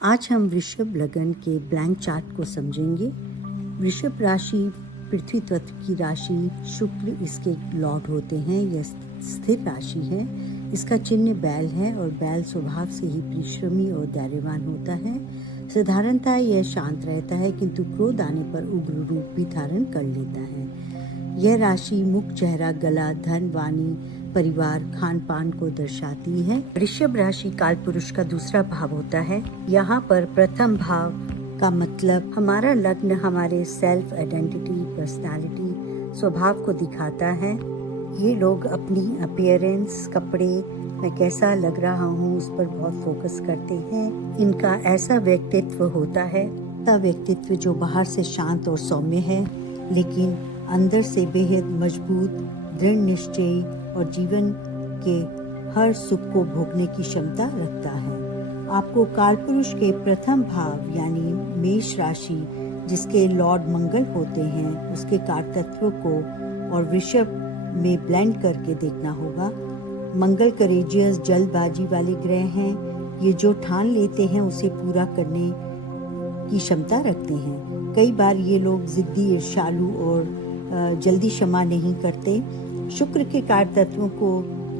आज हम वृषभ लगन के ब्लैंक चार्ट को समझेंगे। वृषभ राशि पृथ्वी तत्व की राशि, शुक्र इसके लॉर्ड होते हैं। यह स्थिर राशि है। इसका चिन्ह बैल है और बैल स्वभाव से ही परिश्रमी और धैर्यवान होता है। साधारणतः यह शांत रहता है, किंतु क्रोध आने पर उग्र रूप भी धारण कर लेता है। यह राशि मुख, चेहरा, गला, धन, वाणी, परिवार, खान पान को दर्शाती है। वृषभ राशि काल पुरुष का दूसरा भाव होता है। यहाँ पर प्रथम भाव का मतलब हमारा लग्न हमारे सेल्फ आइडेंटिटी, पर्सनालिटी, स्वभाव को दिखाता है। ये लोग अपनी अपीयरेंस, कपड़े, मैं कैसा लग रहा हूँ, उस पर बहुत फोकस करते हैं। इनका ऐसा व्यक्तित्व होता है, व्यक्तित्व जो बाहर से शांत और सौम्य है, लेकिन अंदर से बेहद मजबूत, दृढ़ निश्चयी और जीवन के हर सुख को भोगने की क्षमता रखता है। आपको कालपुरुष के प्रथम भाव यानी मेष राशि, जिसके लॉर्ड मंगल होते हैं, उसके कारतत्व को और वृषभ में ब्लेंड करके देखना होगा। मंगल करेजियस, जल्दबाजी वाले ग्रह हैं। ये जो ठान लेते हैं उसे पूरा करने की क्षमता रखते हैं। कई बार ये लोग जिद्दी, ईर्ष्यालु और जल्दी क्षमा नहीं करते। शुक्र के कारतत्वों को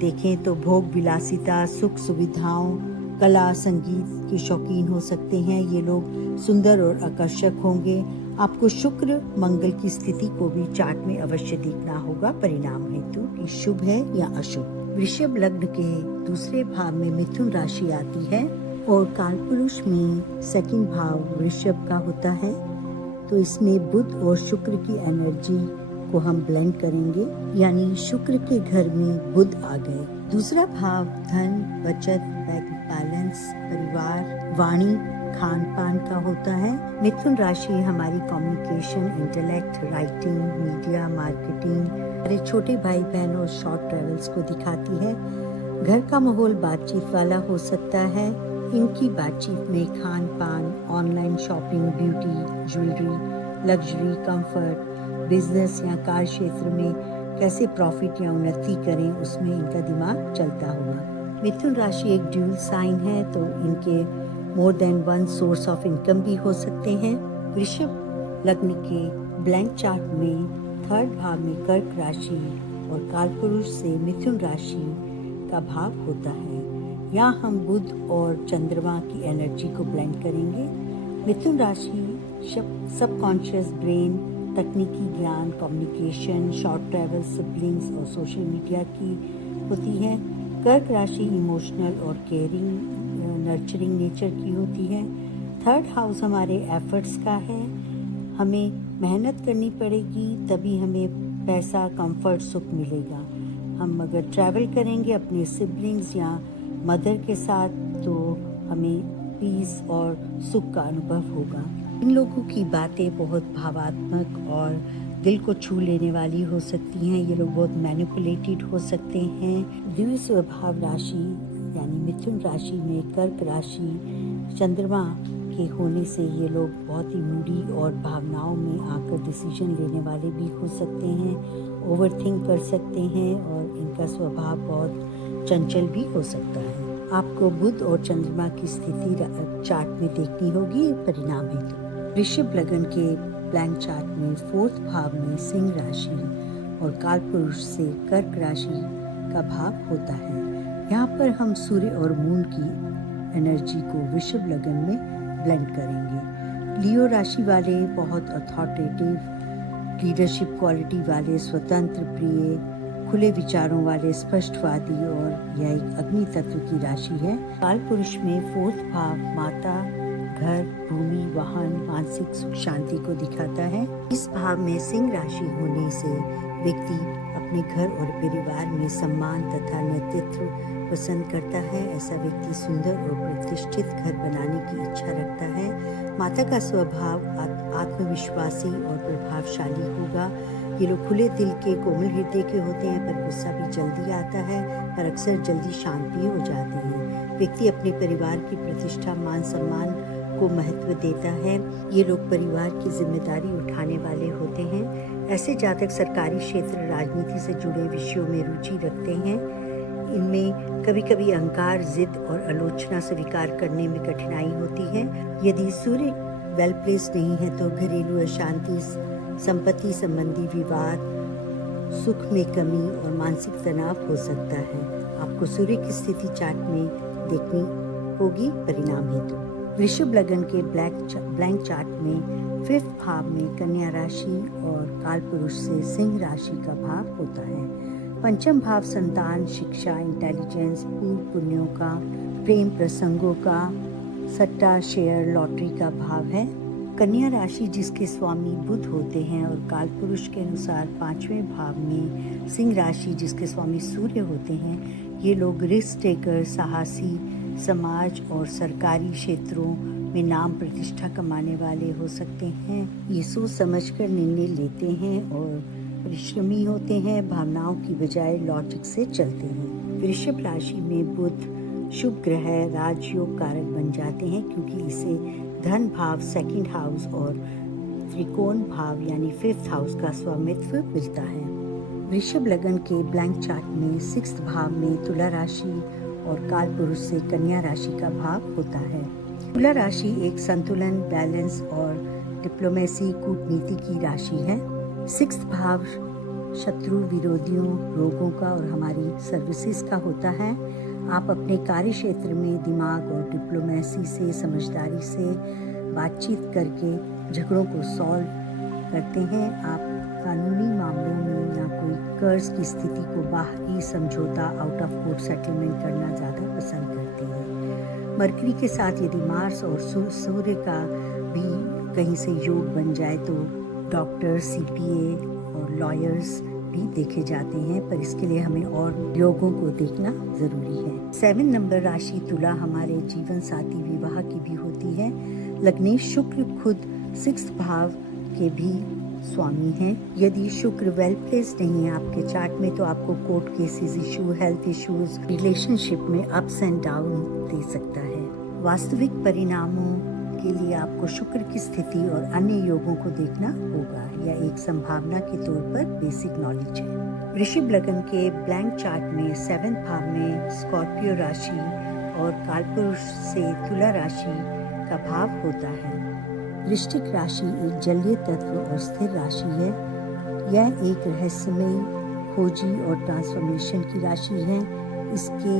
देखें तो भोग विलासिता, सुख सुविधाओं, कला, संगीत के शौकीन हो सकते हैं। ये लोग सुंदर और आकर्षक होंगे। आपको शुक्र मंगल की स्थिति को भी चार्ट में अवश्य देखना होगा परिणाम हेतु कि शुभ है या अशुभ। वृषभ लग्न के दूसरे भाव में मिथुन राशि आती है और कालपुरुष में सेकंड भाव वृषभ का होता है। तो इसमें बुध और शुक्र की एनर्जी को हम ब्लेंड करेंगे, यानी शुक्र के घर में बुध आ गए। दूसरा भाव धन, बचत, बैंक बैलेंस, परिवार, वाणी, खान पान का होता है। मिथुन राशि हमारी communication, intellect, writing, media, marketing, हमारे छोटे भाई बहन और शॉर्ट ट्रेवल्स को दिखाती है। घर का माहौल बातचीत वाला हो सकता है। इनकी बातचीत में खान पान, online shopping, beauty, jewellery, luxury, comfort, business या कार क्षेत्र में कैसे प्रॉफिट या उन्नति करें, उसमें इनका दिमाग चलता होगा। मिथुन राशि एक ड्यूल साइन है, तो इनके more than one source of income भी हो सकते हैं। वृषभ लग्न के ब्लैंक चार्ट में थर्ड भाव में कर्क राशि और कालपुरुष से मिथुन राशि का भाव होता है। यहाँ हम बुध और चंद्रमा की एनर्जी को ब्लेंड करेंगे। मिथुन राशि सबकॉन्शियस ब्रेन, तकनीकी ज्ञान, कम्युनिकेशन, शॉर्ट ट्रैवल, सिबलिंग्स और सोशल मीडिया की होती है। कर्क राशि इमोशनल और केयरिंग, नर्चरिंग नेचर की होती है। थर्ड हाउस हमारे एफर्ट्स का है। हमें मेहनत करनी पड़ेगी, तभी हमें पैसा, कंफर्ट, सुख मिलेगा। हम अगर ट्रैवल करेंगे अपने सिबलिंग्स या मदर के साथ, तो हमें पीस और सुख का अनुभव होगा। इन लोगों की बातें बहुत भावात्मक और दिल को छू लेने वाली हो सकती हैं। ये लोग बहुत मैनिपुलेटेड हो सकते हैं। द्वितीय स्वभाव राशि यानी मिथुन राशि में कर्क राशि चंद्रमा के होने से ये लोग बहुत ही मूडी और भावनाओं में आकर डिसीजन लेने वाले भी हो सकते हैं। ओवरथिंक कर सकते हैं और इनका स्वभाव बहुत चंचल भी हो सकता है। आपको बुध और चंद्रमा की स्थिति चार्ट में देखनी होगी परिणाम हेतु। वृषभ लगन के ब्लैंक चार्ट में फोर्थ भाव में सिंह राशि और कालपुरुष से कर्क राशि का भाव होता है। यहाँ पर हम सूर्य और मून की एनर्जी को वृषभ लगन में ब्लेंड करेंगे। लियो राशि वाले बहुत अथॉरिटेटिव, लीडरशिप क्वालिटी वाले, स्वतंत्र, प्रिय, खुले विचारों वाले, स्पष्टवादी और यह एक अग्नि तत्व की राशि है। काल पुरुष में फोर्थ भाव माता, घर, भूमि, वाहन, मानसिक सुख शांति को दिखाता है। इस भाव में सिंह राशि होने से व्यक्ति अपने घर और परिवार में सम्मान तथा नेतृत्व पसंद करता है। ऐसा व्यक्ति सुंदर और प्रतिष्ठित घर बनाने की इच्छा रखता है। माता का स्वभाव आत्मविश्वासी और प्रभावशाली होगा। ये लोग खुले दिल के, कोमल हृदय के होते हैं, पर गुस्सा भी जल्दी आता है, पर अक्सर जल्दी शांत भी हो जाते हैं। व्यक्ति अपने परिवार की प्रतिष्ठा, मान सम्मान को महत्व देता है। ये लोग परिवार की जिम्मेदारी उठाने वाले होते हैं। ऐसे जातक सरकारी क्षेत्र, राजनीति से जुड़े विषयों में रुचि रखते हैं। इनमें कभी कभी अहंकार, जिद और आलोचना स्वीकार करने में कठिनाई होती है। यदि सूर्य वेल प्लेस्ड नहीं है तो घरेलू अशांति, संपत्ति संबंधी विवाद, सुख में कमी और मानसिक तनाव हो सकता है। आपको सूर्य की स्थिति चार्ट में देखनी होगी परिणाम हेतु। वृषभ लग्न के ब्लैंक चार्ट में 5th भाव में कन्या राशि और कालपुरुष से सिंह राशि का भाव होता है। पंचम भाव संतान, शिक्षा, इंटेलिजेंस, पूर्व पुण्यों का, प्रेम प्रसंगों का, सट्टा, शेयर, लॉटरी का भाव है। कन्या राशि जिसके स्वामी बुध होते हैं और कालपुरुष के अनुसार 5वें भाव में सिंह राशि जिसके स्वामी सूर्य होते हैं, ये लोग रिस्क टेकर, साहसी, समाज और सरकारी क्षेत्रों में नाम प्रतिष्ठा कमाने वाले हो सकते हैं। ये सोच समझकर निर्णय लेते हैं और परिश्रमी होते हैं, भावनाओं की बजाय लॉजिक से चलते हैं। वृषभ राशि में बुध शुभ ग्रह राजयोग कारक बन जाते हैं क्योंकि इसे धन भाव 2nd हाउस और त्रिकोण भाव यानी 5th हाउस का स्वामित्व मिलता है। वृषभ लग्न के ब्लैंक चार्ट में 6th भाव में तुला राशि और कालपुरुष से कन्या राशि का भाव होता है। तुला राशि एक संतुलन, बैलेंस और डिप्लोमेसी, कूटनीति की राशि है। 6th भाव शत्रु, विरोधियों, रोगों का और हमारी सर्विसेज का होता है। आप अपने कार्य क्षेत्र में दिमाग और डिप्लोमेसी से, समझदारी से बातचीत करके झगड़ों को सॉल्व करते हैं। आप कानूनी मामलों में या कोई कर्ज की स्थिति को बाहरी समझौता, आउट ऑफ कोर्ट सेटलमेंट करना ज़्यादा पसंद करते हैं। मरकरी के साथ यदि मार्स और सूर्य का भी कहीं से योग बन जाए तो डॉक्टर, CPA और लॉयर्स भी देखे जाते हैं, पर इसके लिए हमें और योगों को देखना जरूरी है। 7 नंबर राशि तुला हमारे जीवन साथी, विवाह की भी होती है। लग्नेश शुक्र खुद 6th भाव के भी स्वामी हैं। यदि शुक्र वेल प्लेस्ड नहीं है आपके चार्ट में तो आपको court cases issue, health issues, relationship में अप्स एंड डाउन दे सकता है। वास्तविक परिणामों के लिए आपको शुक्र की स्थिति और अन्य योगों को देखना होगा। यह एक संभावना के तौर पर बेसिक नॉलेज है। वृषभ लग्न के ब्लैंक चार्ट में 7th भाव में स्कॉर्पियो राशि और कालपुरुष से तुला राशि का भाव होता है। वृश्चिक राशि एक जलीय तत्व और स्थिर राशि है। यह एक रहस्यमयी, खोजी और ट्रांसफॉर्मेशन की राशि है। इसके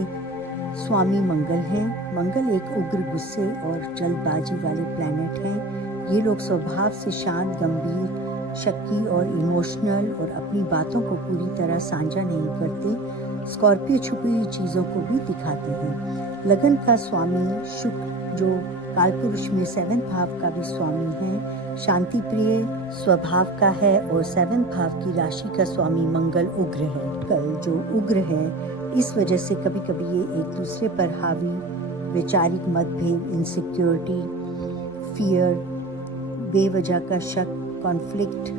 स्वामी मंगल हैं। मंगल एक उग्र, गुस्से और जल्दबाजी वाले प्लैनेट हैं। ये लोग स्वभाव से शांत, गंभीर, शक्की और इमोशनल और अपनी बातों को पूरी तरह साझा नहीं करते। स्कॉर्पियो छुपी हुई चीज़ों को भी दिखाते हैं। लगन का स्वामी शुक्र जो कालपुरुष में 7th भाव का भी स्वामी है, शांति प्रिय स्वभाव का है और 7th भाव की राशि का स्वामी मंगल उग्र है। कल जो उग्र है इस वजह से कभी कभी ये एक दूसरे पर हावी, वैचारिक मतभेद, इनसिक्योरिटी, फियर, बेवजह का शक, कॉन्फ्लिक्ट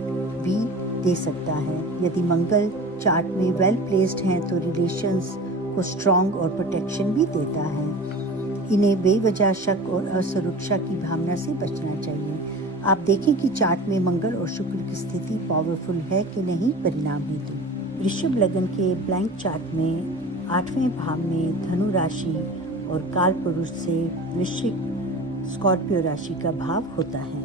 भी दे सकता है। यदि मंगल चार्ट में वेल प्लेस्ड हैं तो रिलेशंस को स्ट्रॉन्ग और प्रोटेक्शन भी देता है। इन्हें बेवजह शक और असुरक्षा की भावना से बचना चाहिए। आप देखें कि चार्ट में मंगल और शुक्र की स्थिति पावरफुल है कि नहीं परिणाम हेतु। वृषभ लग्न के ब्लैंक चार्ट में 8वें भाव में धनु राशि और कालपुरुष से वृश्चिक, स्कॉर्पियो राशि का भाव होता है।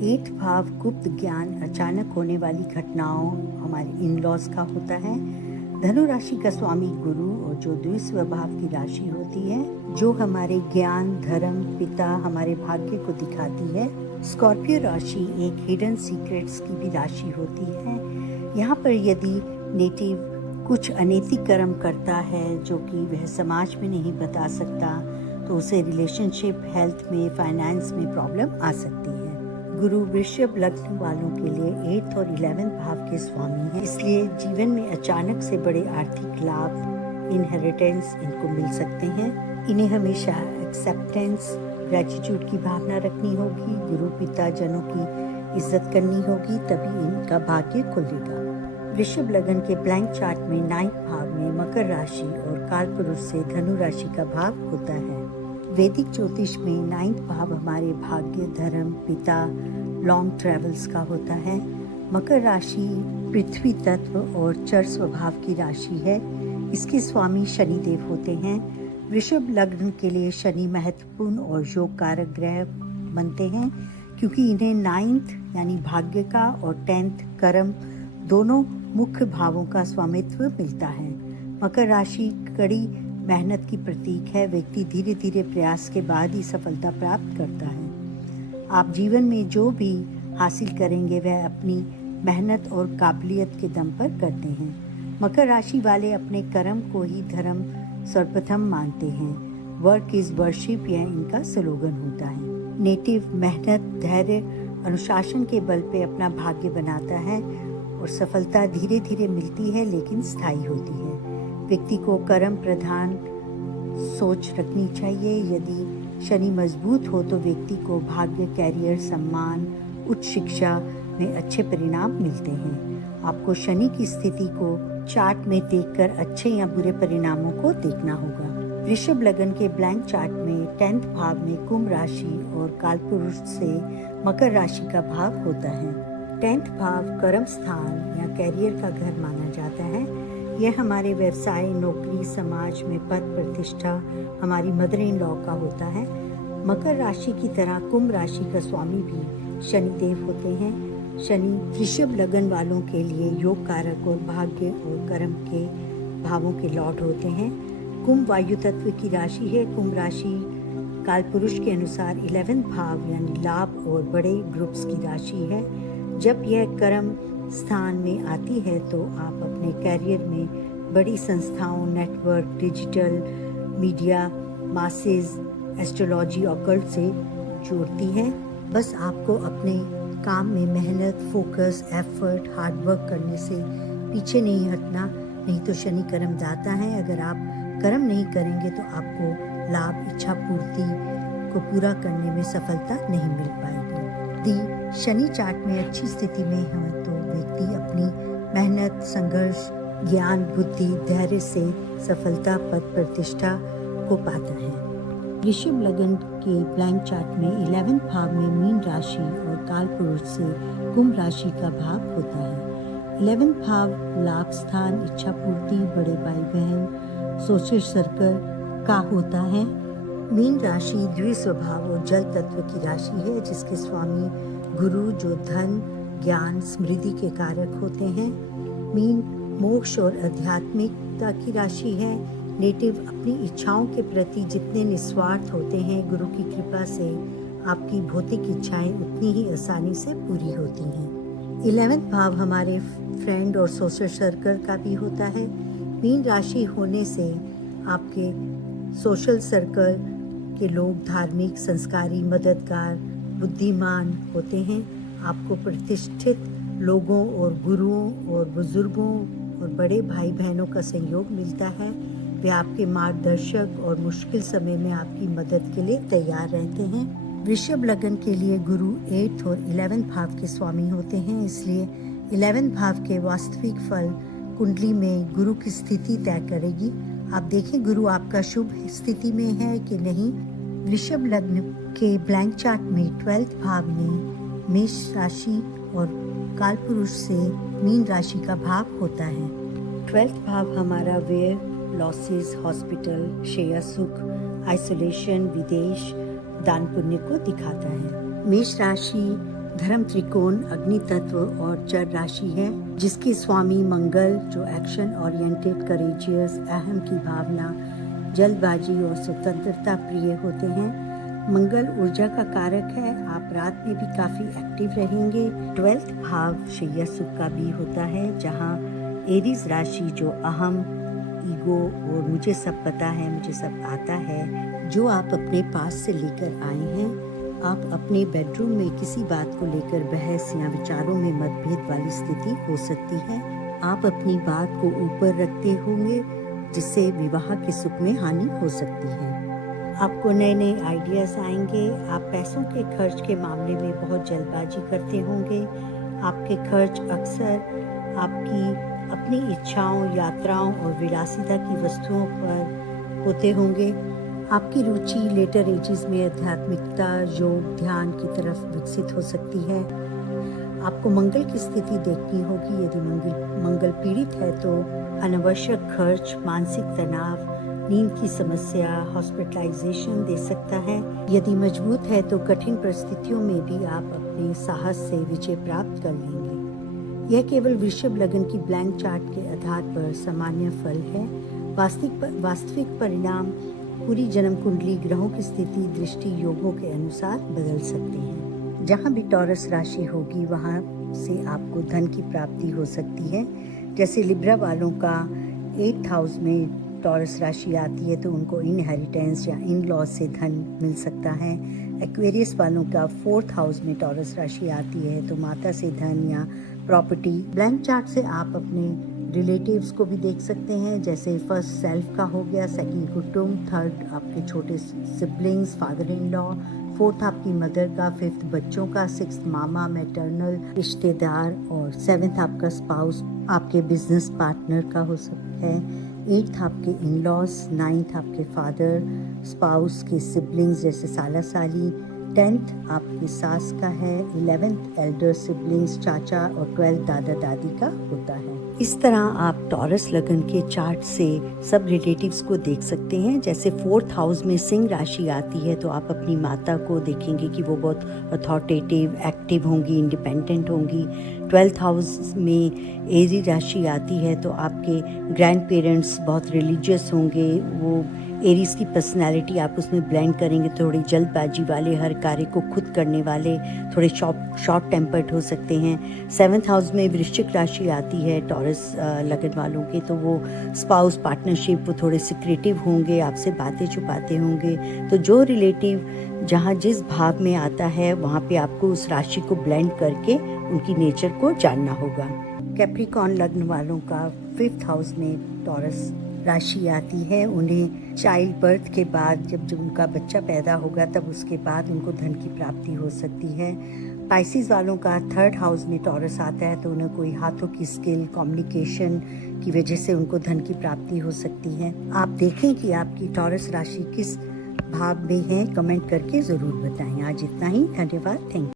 8th भाव गुप्त ज्ञान, अचानक होने वाली घटनाओं, हमारे इन-लॉज का होता है। धनु राशि का स्वामी गुरु और जो द्वितीय भाव की राशि होती है, जो हमारे ज्ञान, धर्म, पिता, हमारे भाग्य को दिखाती है। स्कॉर्पियो राशि एक हिडन सीक्रेट्स की भी राशि होती है। यहाँ पर यदि नेटिव कुछ अनैतिक कर्म करता है जो कि वह समाज में नहीं बता सकता तो उसे रिलेशनशिप, हेल्थ में, फाइनेंस में प्रॉब्लम आ सकती है। गुरु वृषभ लग्न वालों के लिए 8th और 11th भाव के स्वामी हैं, इसलिए जीवन में अचानक से बड़े आर्थिक लाभ, इनहेरिटेंस इनको मिल सकते हैं। इन्हें हमेशा एक्सेप्टेंस, ग्रेटिट्यूड की भावना रखनी होगी। गुरु पिता जनों की इज्जत करनी होगी, तभी इनका भाग्य खुलेगा। वृषभ लग्न के ब्लैंक चार्ट में 9th भाव में मकर राशि और कालपुरुष से धनु राशि का भाव होता है। वैदिक ज्योतिष में 9th भाव हमारे भाग्य, धर्म, पिता, लॉन्ग ट्रेवल्स का होता है। मकर राशि पृथ्वी तत्व और चर स्वभाव की राशि है। इसके स्वामी शनिदेव होते हैं। वृषभ लग्न के लिए शनि महत्वपूर्ण और योग कारक ग्रह बनते हैं, क्योंकि इन्हें 9th यानी भाग्य का और 10th कर्म दोनों मुख्य भावों का स्वामित्व मिलता है। मकर राशि कड़ी मेहनत की प्रतीक है। व्यक्ति धीरे धीरे प्रयास के बाद ही सफलता प्राप्त करता है। आप जीवन में जो भी हासिल करेंगे वह अपनी मेहनत और काबिलियत के दम पर करते हैं। मकर राशि वाले अपने कर्म को ही धर्म सर्वप्रथम मानते हैं। वर्क इज वर्शिप, यह इनका स्लोगन होता है। नेटिव मेहनत, धैर्य, अनुशासन के बल पे अपना भाग्य बनाता है और सफलता धीरे धीरे मिलती है लेकिन स्थायी होती है। व्यक्ति को कर्म प्रधान सोच रखनी चाहिए। यदि शनि मजबूत हो तो व्यक्ति को भाग्य, कैरियर, सम्मान, उच्च शिक्षा में अच्छे परिणाम मिलते हैं। आपको शनि की स्थिति को चार्ट में देखकर अच्छे या बुरे परिणामों को देखना होगा। वृषभ लग्न के ब्लैंक चार्ट में 10th भाव में कुंभ राशि और कालपुरुष से मकर राशि का भाव होता है। 10th भाव कर्म स्थान या कैरियर का घर माना जाता है। यह हमारे व्यवसाय, नौकरी, समाज में पद प्रतिष्ठा, हमारी मदर इन लॉ का होता है। मकर राशि की तरह कुंभ राशि का स्वामी भी शनिदेव होते हैं। शनि वृषभ लग्न वालों के लिए योग कारक और भाग्य और कर्म के भावों के लॉर्ड होते हैं। कुंभ वायु तत्व की राशि है। कुंभ राशि कालपुरुष के अनुसार 11th भाव यानी लाभ और बड़े ग्रुप्स की राशि है। जब यह कर्म स्थान में आती है तो आप अपने कैरियर में बड़ी संस्थाओं, network, digital media, masses, astrology, occult से जोड़ती है। बस आपको अपने काम में मेहनत, फोकस, एफर्ट, हार्डवर्क करने से पीछे नहीं हटना, नहीं तो शनि कर्म दाता है। अगर आप कर्म नहीं करेंगे तो आपको लाभ, इच्छा पूर्ति को पूरा करने में सफलता नहीं मिल पाएगी। यदि शनि चार्ट में अच्छी स्थिति में है तो व्यक्ति अपनी मेहनत, संघर्ष, ज्ञान, बुद्धि, धैर्य से सफलता, पद प्रतिष्ठा को पाता है। वृषभ लग्न के ब्लैंक चार्ट में 11th भाव में मीन राशि और कालपुरुष से कुंभ राशि का भाव होता है। 11th भाव लाभ स्थान, इच्छा पूर्ति, बड़े भाई बहन, सोशल सर्कल का होता है। मीन राशि द्विस्वभाव और जल तत्व की राशि है, जिसके स्वामी गुरु जो धन, ज्ञान, स्मृति के कारक होते हैं। मीन मोक्ष और आध्यात्मिकता की राशि है। नेटिव अपनी इच्छाओं के प्रति जितने निस्वार्थ होते हैं, गुरु की कृपा से आपकी भौतिक इच्छाएं उतनी ही आसानी से पूरी होती हैं। 11th भाव हमारे फ्रेंड और सोशल सर्कल का भी होता है। मीन राशि होने से आपके सोशल सर्कल के लोग धार्मिक, संस्कारी, मददगार, बुद्धिमान होते हैं। आपको प्रतिष्ठित लोगों और गुरुओं और बुजुर्गों और बड़े भाई बहनों का सहयोग मिलता है। वे आपके मार्गदर्शक और मुश्किल समय में आपकी मदद के लिए तैयार रहते हैं। वृषभ लग्न के लिए गुरु 8th और 11th भाव के स्वामी होते हैं, इसलिए 11th भाव के वास्तविक फल कुंडली में गुरु की स्थिति तय करेगी। आप देखें गुरु आपका शुभ स्थिति में है कि नहीं। वृषभ लग्न के ब्लैंक चार्ट में 12th भाव में मेष राशि और कालपुरुष से मीन राशि का भाव होता है। 12th भाव हमारा व्यय, लॉसेस, हॉस्पिटल, शेयर सुख, आइसोलेशन, विदेश, दान पुण्य को दिखाता है। मेष राशि धर्म त्रिकोण, अग्नि तत्व और जल राशि है, जिसके स्वामी मंगल जो एक्शन ओरिएंटेड, करेजियस, अहम की भावना, जल्दबाजी और स्वतंत्रता प्रिय होते हैं। मंगल ऊर्जा का कारक है। आप रात में भी काफी एक्टिव रहेंगे। 12th भाव शेयर सुख का भी होता है, जहाँ एरीज राशि जो अहम, ईगो और मुझे सब पता है, मुझे सब आता है, जो आप अपने पास से लेकर आए हैं। आप अपने बेडरूम में किसी बात को लेकर बहस या विचारों में मतभेद वाली स्थिति हो सकती है। आप अपनी बात को ऊपर रखते होंगे, जिससे विवाह के सुख में हानि हो सकती है। आपको नए नए आइडियाज आएंगे। आप पैसों के खर्च के मामले में बहुत जल्दबाजी करते होंगे। आपके खर्च अक्सर आपकी अपनी इच्छाओं, यात्राओं और विलासिता की वस्तुओं पर होते होंगे। आपकी रुचि लेटर एजेस में आध्यात्मिकता, योग, ध्यान की तरफ विकसित हो सकती है। आपको मंगल की स्थिति देखनी होगी। यदि मंगल पीड़ित है तो अनावश्यक खर्च, मानसिक तनाव, नींद की समस्या, हॉस्पिटलाइजेशन दे सकता है। यदि मजबूत है तो कठिन परिस्थितियों में भी आप अपने साहस से विजय प्राप्त कर लेंगे। यह केवल वृषभ लग्न की ब्लैंक चार्ट के आधार पर सामान्य फल है। वास्तविक परिणाम पूरी जन्म कुंडली, ग्रहों की स्थिति, दृष्टि, योगों के अनुसार बदल सकते हैं। जहाँ भी टॉरस राशि होगी वहाँ से आपको धन की प्राप्ति हो सकती है। जैसे लिब्रा वालों का 8th हाउस में टॉरस राशि आती है तो उनको इनहेरिटेंस या इन लॉज से धन मिल सकता है। एक्वेरियस वालों का 4th हाउस में टॉरस राशि आती है तो माता से धन या प्रॉपर्टी। ब्लैंक चार्ट से आप अपने रिलेटिव्स को भी देख सकते हैं, जैसे फर्स्ट सेल्फ का हो गया, सेकंड कुटुंब, थर्ड आपके छोटे siblings, father in law, fourth आपकी मदर का, फिफ्थ बच्चों का, सिक्स्थ मामा, मैटरनल रिश्तेदार, और सेवेंथ आपका स्पाउस, आपके बिजनेस पार्टनर का हो सकता है। 8th आपके इन लॉज, 9th आपके फादर, स्पाउस के सिबलिंग्स जैसे साला साली, 10th आपकी सास का है, 11th एल्डर सिबलिंग्स, चाचा, और 12th दादा दादी का होता है। इस तरह आप टॉरस लगन के चार्ट से सब रिलेटिव्स को देख सकते हैं। जैसे 4th हाउस में सिंह राशि आती है तो आप अपनी माता को देखेंगे कि वो बहुत अथॉरिटेटिव, एक्टिव होंगी, इंडिपेंडेंट होंगी। 12th हाउस में एरी राशि आती है तो आपके ग्रैंड पेरेंट्स बहुत रिलीजियस होंगे। वो एरीज की पर्सनालिटी आप उसमें ब्लेंड करेंगे, थोड़ी जल्दबाजी वाले, हर कार्य को खुद करने वाले, थोड़े शॉर्ट टेम्पर्ड हो सकते हैं। 7th हाउस में वृश्चिक राशि आती है टॉरस लगन वालों के, तो वो स्पाउस पार्टनरशिप, वो थोड़े सिक्रेटिव होंगे, आपसे बातें छुपाते होंगे। तो जो रिलेटिव जहाँ जिस भाव में आता है वहाँ पे आपको उस राशि को ब्लेंड करके उनकी नेचर को जानना होगा। कैप्रिकॉर्न लग्न वालों का 5th हाउस में टॉरस राशि आती है। उन्हें चाइल्ड बर्थ के बाद, जब उनका बच्चा पैदा होगा तब उसके बाद उनको धन की प्राप्ति हो सकती है। पाइसिस वालों का 3rd हाउस में टॉरस आता है तो उन्हें कोई हाथों की स्किल, कम्युनिकेशन की वजह से उनको धन की प्राप्ति हो सकती है। आप देखें कि आपकी टॉरस राशि किस भाव में है, कमेंट करके ज़रूर बताएं। आज इतना ही, धन्यवाद, थैंक यू।